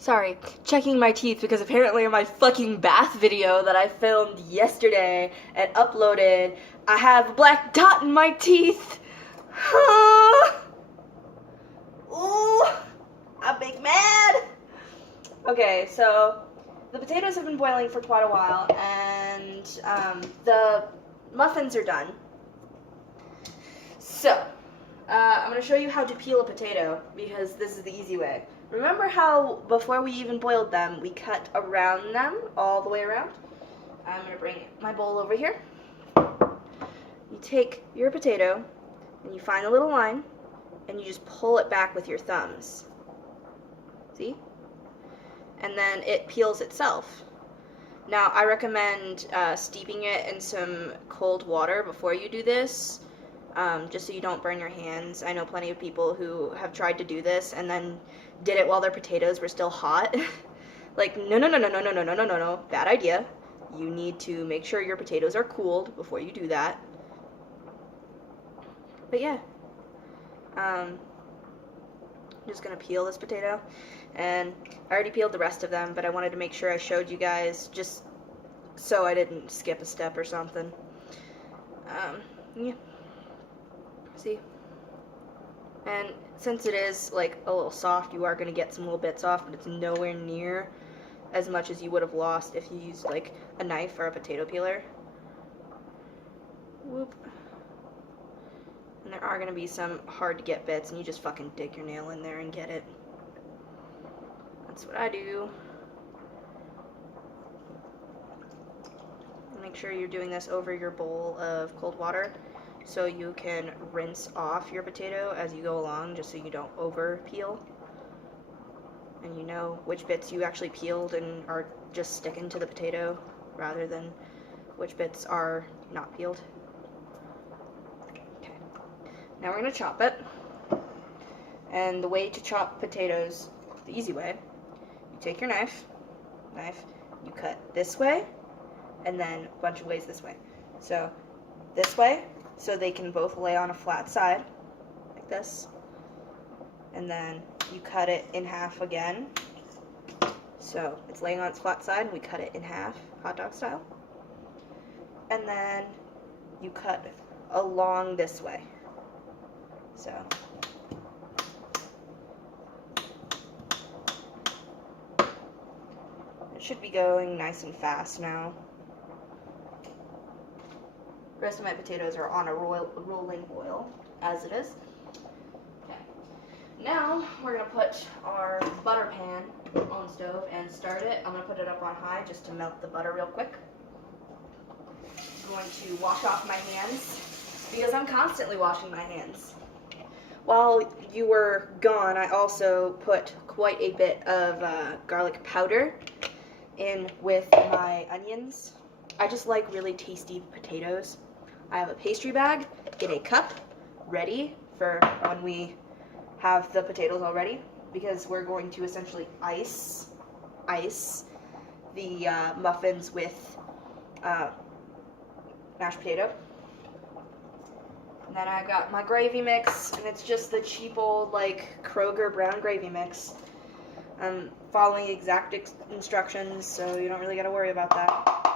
Sorry, checking my teeth because apparently in my fucking bath video that I filmed yesterday and uploaded, I have a black dot in my teeth. Ooh, I'm big mad. Okay, so the potatoes have been boiling for quite a while and the muffins are done. So, I'm going to show you how to peel a potato because this is the easy way. Remember how before we even boiled them, we cut around them, all the way around? I'm going to bring my bowl over here. You take your potato and you find a little line and you just pull it back with your thumbs. See? And then it peels itself. Now, I recommend steeping it in some cold water before you do this. Just so you don't burn your hands. I know plenty of people who have tried to do this and then did it while their potatoes were still hot. Like, no, bad idea. You need to make sure your potatoes are cooled before you do that. But yeah, I'm just gonna peel this potato, and I already peeled the rest of them, but I wanted to make sure I showed you guys just so I didn't skip a step or something. Yeah. See? And since it is like a little soft, you are going to get some little bits off, but it's nowhere near as much as you would have lost if you used like a knife or a potato peeler. Whoop. And there are going to be some hard to get bits, and you just fucking dig your nail in there and get it. That's what I do. Make sure you're doing this over your bowl of cold water, so you can rinse off your potato as you go along, just so you don't over peel. And you know which bits you actually peeled and are just sticking to the potato, rather than which bits are not peeled. Okay. Now we're going to chop it. And the way to chop potatoes, the easy way, you take your knife, you cut this way, and then a bunch of ways this way. So this way, so they can both lay on a flat side, like this. And then you cut it in half again. So it's laying on its flat side, and we cut it in half, hot dog style. And then you cut along this way. So it should be going nice and fast now. The rest of my potatoes are on a rolling boil, as it is. Okay. Now, we're going to put our butter pan on the stove and start it. I'm going to put it up on high just to melt the butter real quick. I'm going to wash off my hands, because I'm constantly washing my hands. While you were gone, I also put quite a bit of garlic powder in with my onions. I just like really tasty potatoes. I have a pastry bag in a cup ready for when we have the potatoes all ready, because we're going to essentially ice the muffins with mashed potato. And then I've got my gravy mix, and it's just the cheap old like Kroger brown gravy mix. I'm following exact instructions, so you don't really got to worry about that.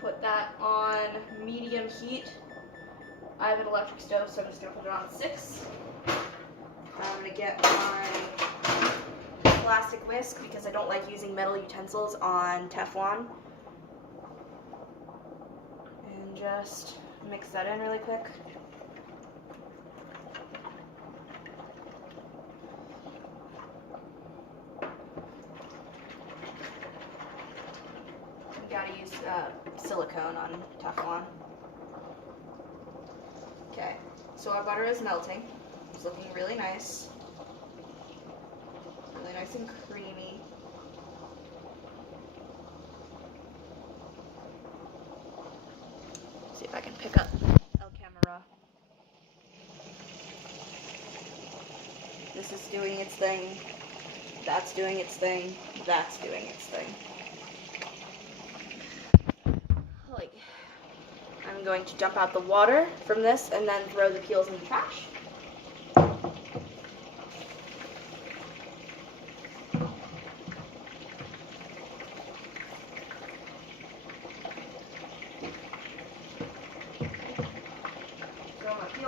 Put that on medium heat. I have an electric stove, so I'm just going to put it on 6. I'm going to get my plastic whisk because I don't like using metal utensils on Teflon. And just mix that in really quick. You gotta use silicone on Teflon. Okay, so our butter is melting. It's looking really nice. Really nice and creamy. See if I can pick up El Camera. This is doing its thing. That's doing its thing. That's doing its thing. I'm going to dump out the water from this and then throw the peels in the trash.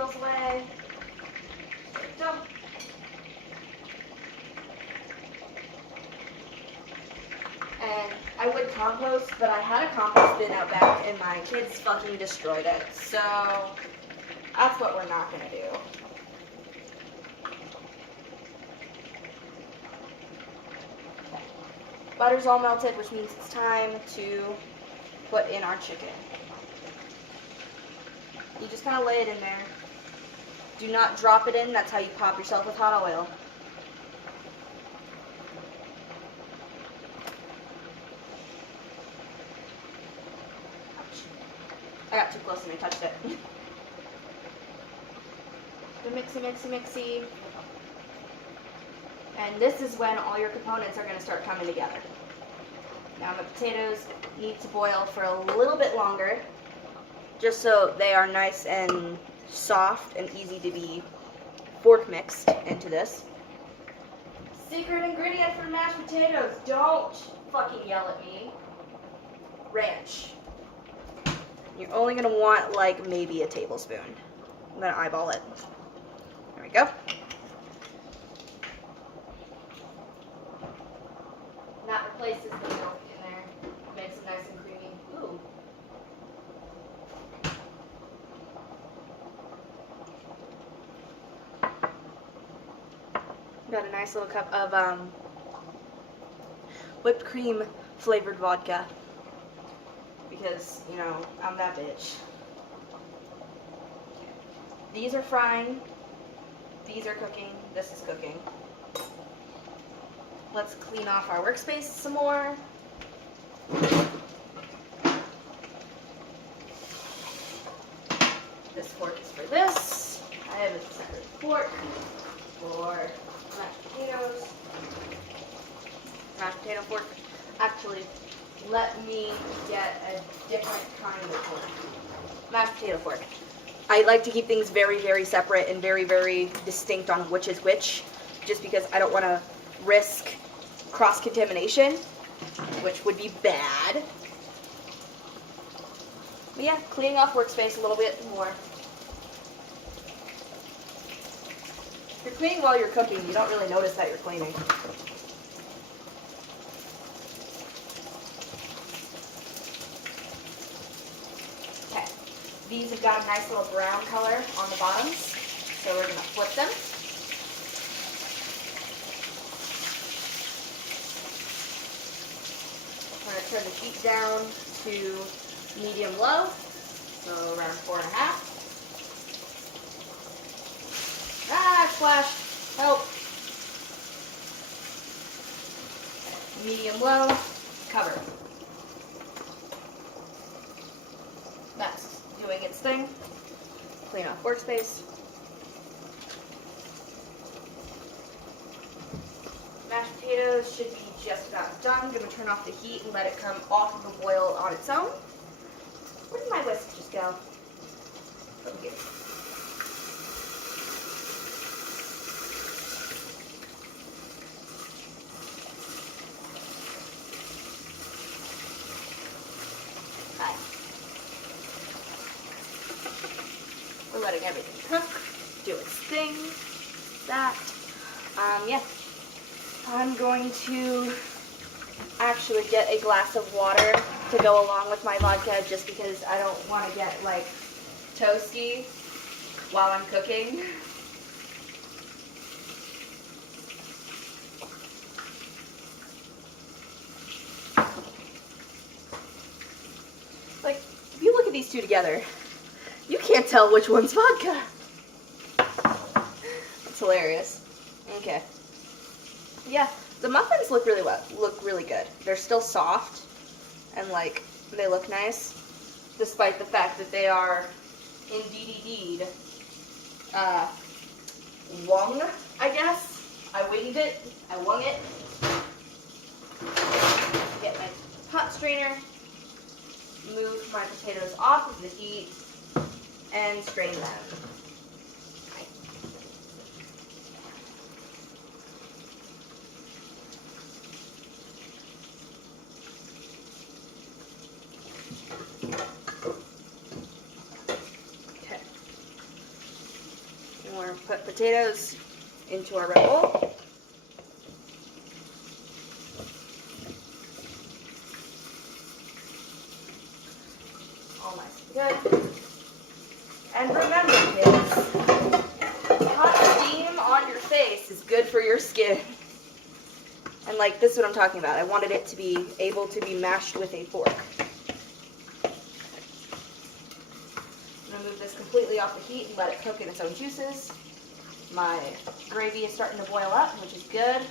squirrels away. Dump. And I would compost, but I had a compost bin out back and my kids fucking destroyed it. So that's what we're not gonna do. Okay. Butter's all melted, which means it's time to put in our chicken. You just kind of lay it in there. Do not drop it in, that's how you pop yourself with hot oil. I got too close and I touched it. The mixy. And this is when all your components are going to start coming together. Now the potatoes need to boil for a little bit longer, just so they are nice and soft and easy to be fork mixed into this. Secret ingredient for mashed potatoes, don't fucking yell at me. Ranch. You're only going to want like maybe a tablespoon. I'm going to eyeball it. There we go. That replaces the milk in there. Makes it nice and creamy. Ooh. Got a nice little cup of whipped cream flavored vodka. Because, you know, I'm that bitch. These are frying. These are cooking. This is cooking. Let's clean off our workspace some more. This fork is for this. I have a separate fork for mashed potatoes. Mashed potato fork. Actually, let me get a different kind of fork. Mashed potato fork. I like to keep things very, very separate and very, very distinct on which is which, just because I don't want to risk cross-contamination, which would be bad. But yeah, cleaning off workspace a little bit more. If you're cleaning while you're cooking, you don't really notice that you're cleaning. Okay, these have got a nice little brown color on the bottoms, so we're going to flip them. I'm going to turn the heat down to medium-low, so around 4.5. Ah, splash! Help! Medium-low, cover. That's doing its thing. Clean off workspace. Mashed potatoes should be just about done. I'm going to turn off the heat and let it come off of the boil on its own. Where did my whisk just go? Over here. Okay. We're letting everything cook, do its thing. That. Yeah. I'm going to actually get a glass of water to go along with my vodka, just because I don't want to get like toasty while I'm cooking. Like, if you look at these two together, you can't tell which one's vodka. It's hilarious. Okay. Yeah, the muffins look really good. They're still soft and like they look nice, despite the fact that they are indeed wung, I guess. I winged it. I wung it. Get my pot strainer, move my potatoes off of the heat, and strain them. potatoes into our red bowl. All nice and good. And remember, kids, hot steam on your face is good for your skin. And like, this is what I'm talking about. I wanted it to be able to be mashed with a fork. I'm going to move this completely off the heat and let it cook in its own juices. My gravy is starting to boil up, which is good.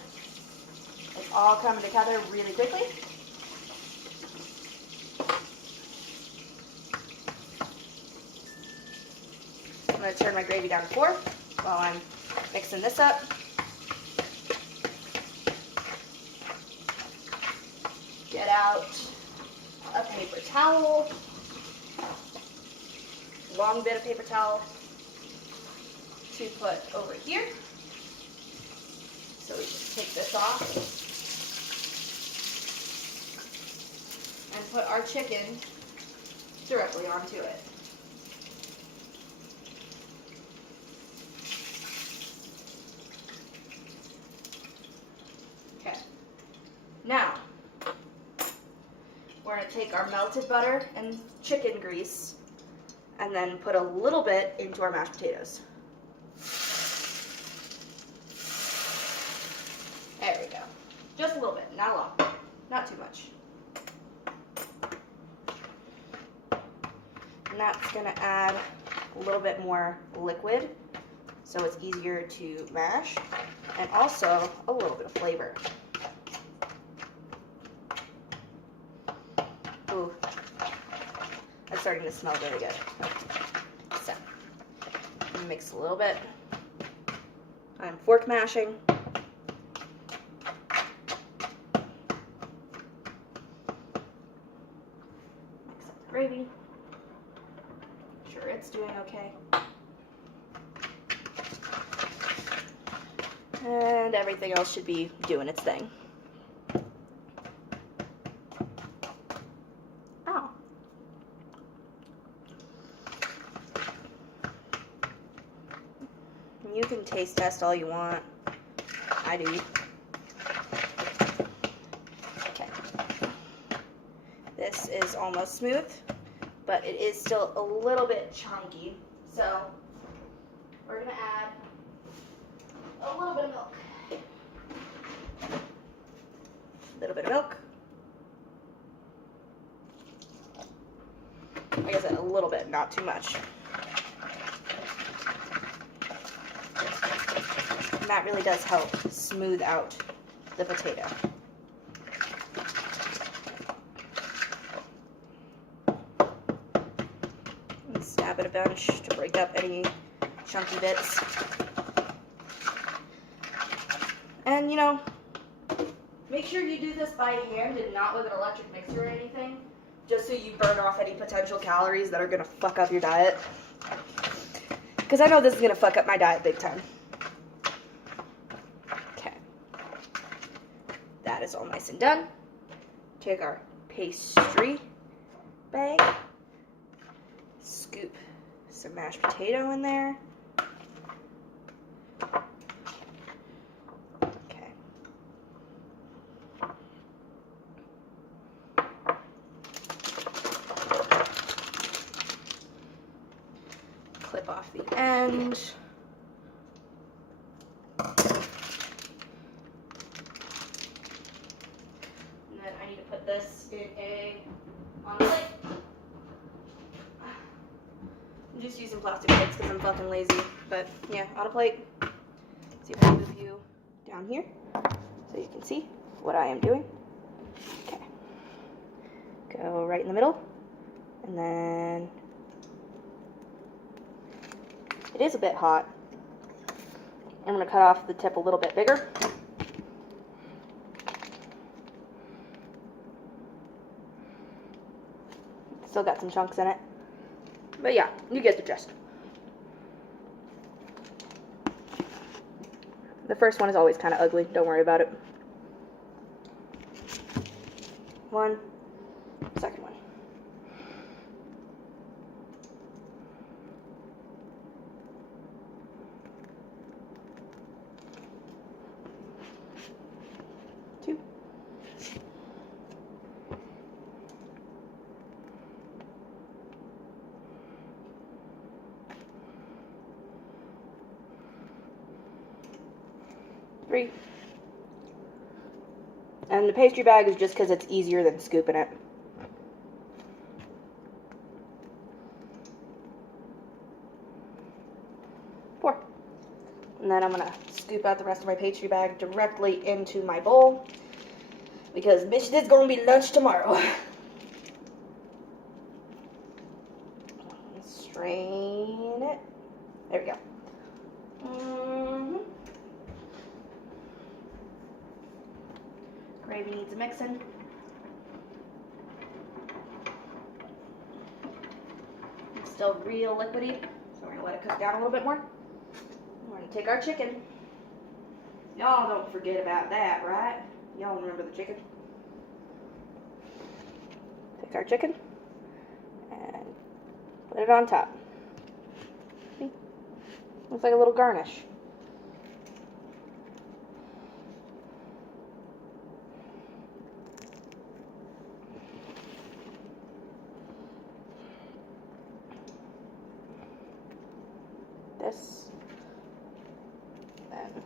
It's all coming together really quickly. I'm going to turn my gravy down to 4 while I'm mixing this up. Get out a paper towel, long bit of paper towel to put over here. So we just take this off and put our chicken directly onto it. Okay. Now, we're going to take our melted butter and chicken grease and then put a little bit into our mashed potatoes. There we go. Just a little bit, not a lot, not too much. And that's going to add a little bit more liquid so it's easier to mash, and also a little bit of flavor. Ooh, that's starting to smell really good. So, mix a little bit. I'm fork mashing. Mix up the gravy. Make sure it's doing okay. And everything else should be doing its thing. You can taste test all you want. I do. Okay. This is almost smooth, but it is still a little bit chunky. So we're going to add a little bit of milk. A little bit of milk. Like I said, a little bit, not too much. And that really does help smooth out the potato. And stab it a bunch to break up any chunky bits. And you know, make sure you do this by hand and not with an electric mixer or anything, just so you burn off any potential calories that are going to fuck up your diet. Because I know this is going to fuck up my diet big time. That is all nice and done. Take our pastry bag, scoop some mashed potato in there. Okay. Clip off the end. Put this in on a plate. I'm just using plastic plates because I'm fucking lazy. But yeah, on a plate. See if I can move you down here so you can see what I am doing. Okay. Go right in the middle. And then it is a bit hot. I'm going to cut off the tip a little bit bigger. Still got some chunks in it. But yeah, you get the gist. The first one is always kind of ugly. Don't worry about it. One. Second one. 3. And the pastry bag is just because it's easier than scooping it. 4. And then I'm going to scoop out the rest of my pastry bag directly into my bowl. Because, bitch, this is going to be lunch tomorrow. Strain it. There we go. Gravy needs a mixing. It's still real liquidy, so we're going to let it cook down a little bit more. We're going to take our chicken. Y'all don't forget about that, right? Y'all remember the chicken. Take our chicken and put it on top. See? Looks like a little garnish. This, then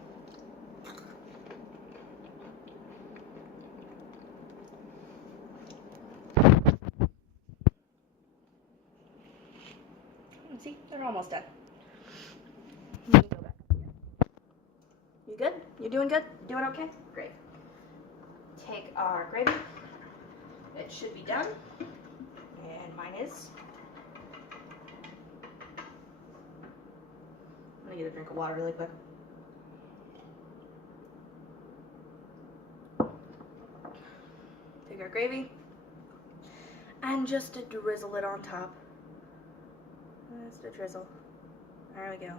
see, they're almost done. Let me go back. You good? You doing good? Doing okay? Great. Take our gravy. It should be done. And mine is. I'm gonna get a drink of water really quick. Take our gravy and just to drizzle it on top. Just a drizzle. There we go.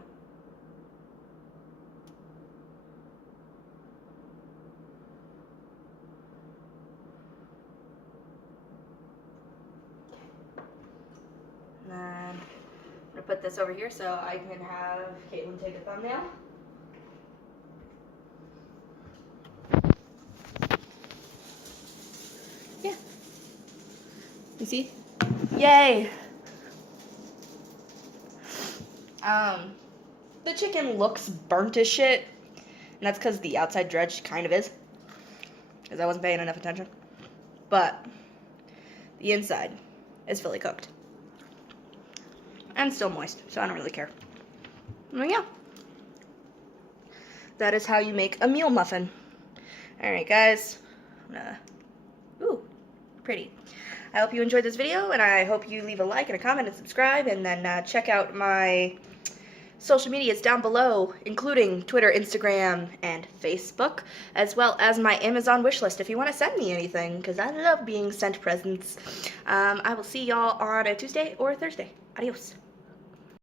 And then I'm gonna put this over here so I can have Caitlin take a thumbnail. Yeah. You see? Yay! The chicken looks burnt as shit, and that's because the outside dredge kind of is, because I wasn't paying enough attention. But the inside is fully cooked and still moist, so I don't really care. Well, yeah, that is how you make a meal muffin. All right, guys. Ooh, pretty. I hope you enjoyed this video, and I hope you leave a like and a comment and subscribe, and then check out my social medias down below, including Twitter, Instagram, and Facebook, as well as my Amazon wish list if you want to send me anything, because I love being sent presents. I will see y'all on a Tuesday or Thursday. Adios.